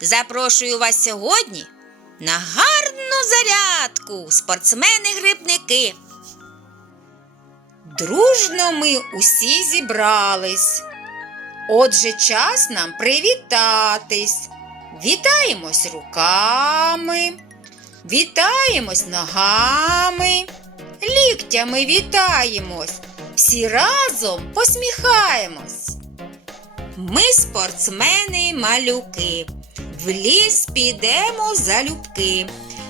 запрошую вас сьогодні на гарну зарядку, спортсмени-грибники. Дружно ми усі зібрались. Отже, час нам привітатись. Вітаємось руками, вітаємось ногами, ліктями вітаємось, всі разом посміхаємось. Ми спортсмени малюки, в ліс підемо залюбки.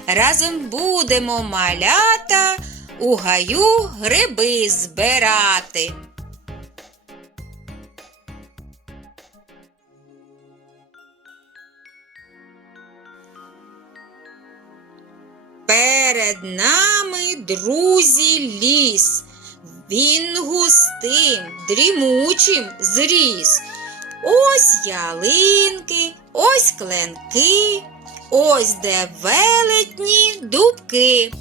Разом будемо малята у гаю гриби збирати. Перед нами, друзі, ліс. Він густим, дрімучим зріс. Ось ялинки, ось кленки, ось де велетні дубки.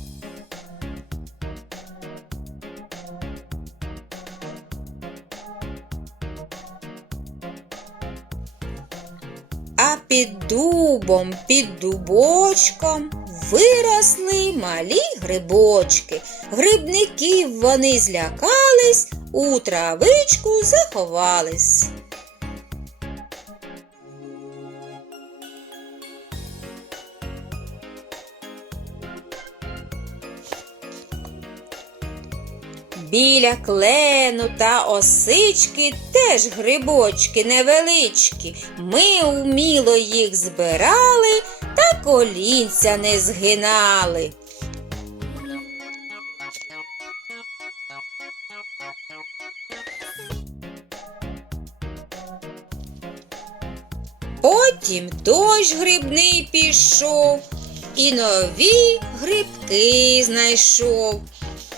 А під дубом, під дубочком виросли малі грибочки. Грибників вони злякались, у травичку заховались. Біля клену та осички теж грибочки невеличкі. Ми уміло їх збирали та колінця не згинали. Потім дощ грибний пішов і нові грибки знайшов.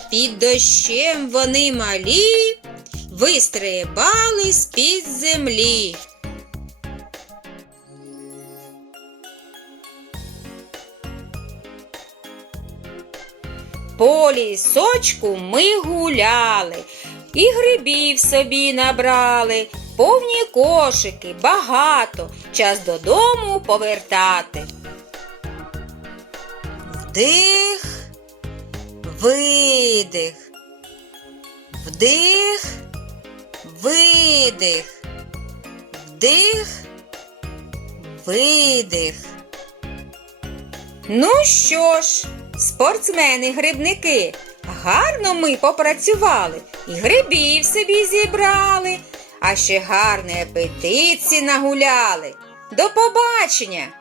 Під дощем вони малі, вистрибали з-під землі. По лісочку ми гуляли, і грибів собі набрали, повні кошики, багато, час додому повертати. Вдих, видих, вдих, видих, вдих, видих. Ну що ж, спортсмени-грибники, гарно ми попрацювали і грибів собі зібрали, а ще гарний апетитці нагуляли. До побачення!